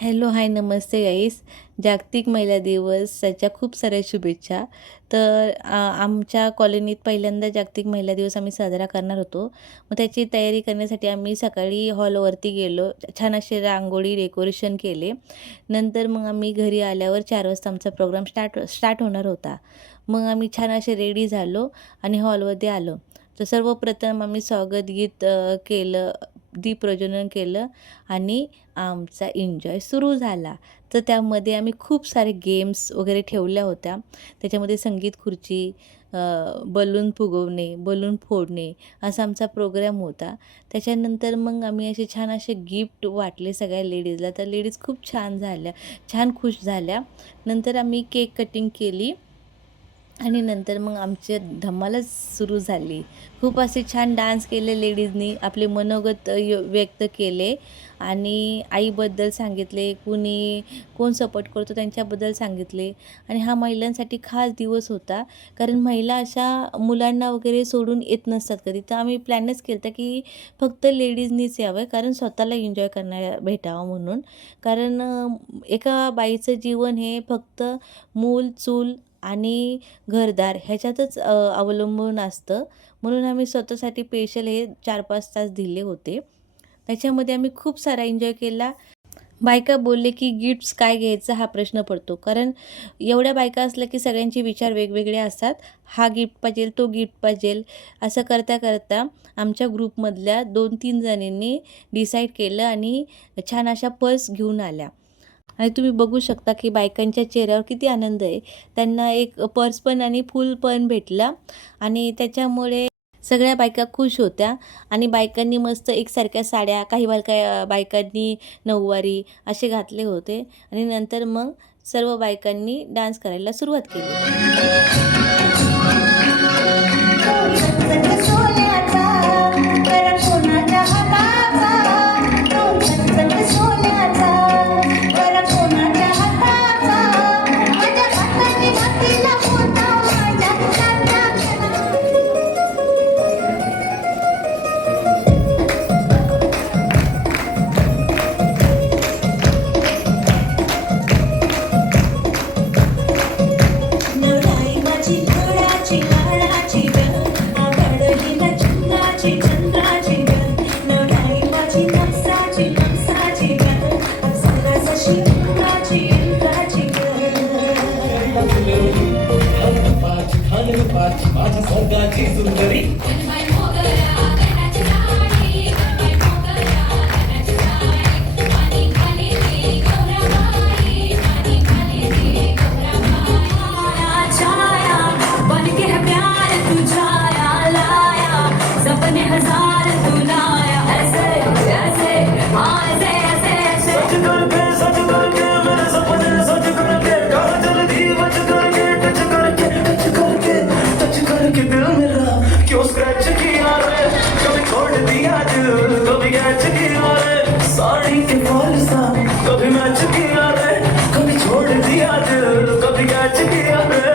Hello, हाय, नमस्ते गाईस. जागतिक महिला दिवसाच्या खूप साऱ्या शुभेच्छा. तर आमच्या कॉलनीत पहिल्यांदा जागतिक महिला दिवस आम्ही साजरा करणार होतो. मग त्याची तयारी करण्यासाठी आम्ही सकाळी हॉलवरती गेलो. छान असे रांगोळी डेकोरेशन केले. नंतर मग आम्ही घरी आल्यावर 4 वाजता आमचा प्रोग्राम स्टार्ट होणार होता. मग आम्ही छान असे रेडी झालो आणि हॉलमध्ये आलो. तर सर्वप्रथम आम्ही स्वागत गीत केलं, दीप प्रज्वलन केलं आणि आमचा एन्जॉय सुरू झाला. तर त्यामध्ये आम्ही खूप सारे गेम्स वगैरे ठेवल्या होत्या. त्याच्यामध्ये संगीत खुर्ची, बलून फुगवणे, बलून फोडणे असा आमचा प्रोग्राम होता. त्याच्यानंतर मग आम्ही असे छान असे गिफ्ट वाटले सगळ्या लेडीजला. तर लेडीज खूप छान झाल्या, छान खुश झाल्या. नंतर आम्ही केक कटिंग केली आणि नंतर मग आमची धमालच सुरू झाली. खूप असे छान डान्स केले लेडीजनी, आपले मनोगत व्यक्त केले आणि आईबद्दल सांगितले, कोण सपोर्ट करतो त्यांच्याबद्दल सांगितले. आणि हा महिलांसाठी खास दिवस होता, कारण महिला अशा मुलांना वगैरे सोडून येत नसतात कधी. तर आम्ही प्लॅनच केलं होतं की फक्त लेडीजनीच यावं, कारण स्वतःला एन्जॉय करण्याला भेटावं म्हणून. कारण एका बाईचं जीवन हे फक्त मूल चूल आणि घरदार ह्याच्यातच अवलंबून असतं. म्हणून आम्ही स्वतःसाठी स्पेशल हे 4-5 तास दिले होते. त्याच्यामध्ये आम्ही खूप सारा एन्जॉय केला. बायका बोलले की गिफ्ट्स काय घ्यायचं हा प्रश्न पडतो, कारण एवढ्या बायका असल्या की सगळ्यांचे विचार वेगवेगळे असतात. हा गिफ्ट पाहिजे, तो गिफ्ट पाहिजे, असं करता करता आमच्या ग्रुपमधल्या 2-3 जणींनी डिसाईड केलं आणि छान अशा पर्स घेऊन आल्या. आणि तुम्ही बघू शकता की बायकांच्या चेहऱ्यावर किती आनंद आहे. त्यांना एक पर्स पण आणि फुल पण भेटला आणि त्याच्यामुळे सगळ्या बायका खुश होत्या. आणि बायकांनी मस्त एकसारख्या साड्या, काही बायकांनी नऊवारी असे घातले होते. आणि नंतर मग सर्व बायकांनी डान्स करायला सुरुवात केली. माझी स्वर्गाची सुंदरी साड़ी के फॉल सा कभी मैच किया रे, कभी छोड़ दिया दिल, कभी कैच किया रे।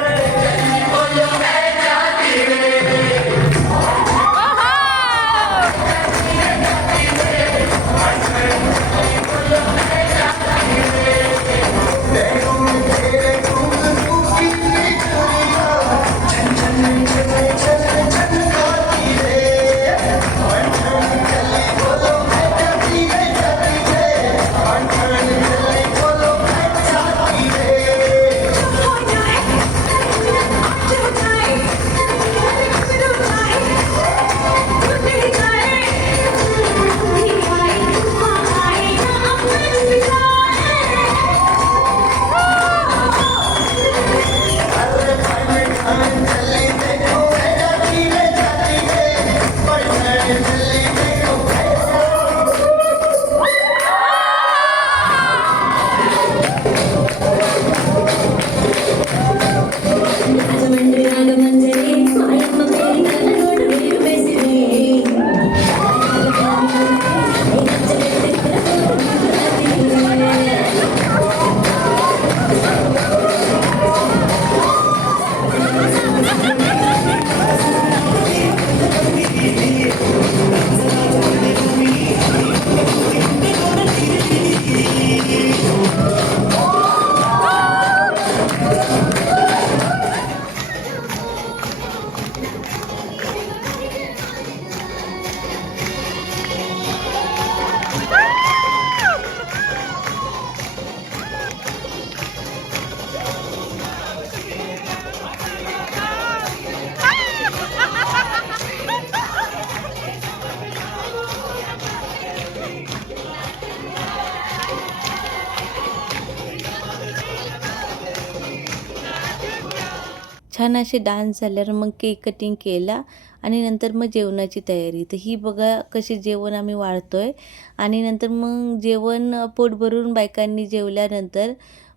छान असे डान्स झाल्यावर मग केक कटिंग केला आणि नंतर मग जेवणाची तयारी. तर ही बघा कशी जेवण आम्ही वाढतोय आणि नंतर मग जेवण पोट भरून बायकांनी जेवल्यानंतर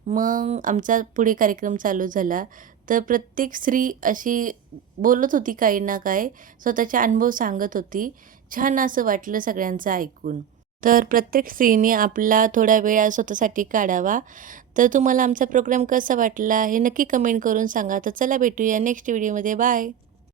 मग आमचा पुढे कार्यक्रम चालू झाला. तर प्रत्येक स्त्री अशी बोलत होती काही ना काही, स्वतःचे अनुभव सांगत होती. छान असं वाटलं सगळ्यांचं ऐकून. तर प्रत्येक स्त्रीने आपला थोडा वेळ स्वतःसाठी काढावा. तर तुम्हाला आमचा प्रोग्राम कसा वाटला हे नक्की कमेंट करून सांगा. तर चला भेटूया नेक्स्ट व्हिडिओमध्ये. बाय.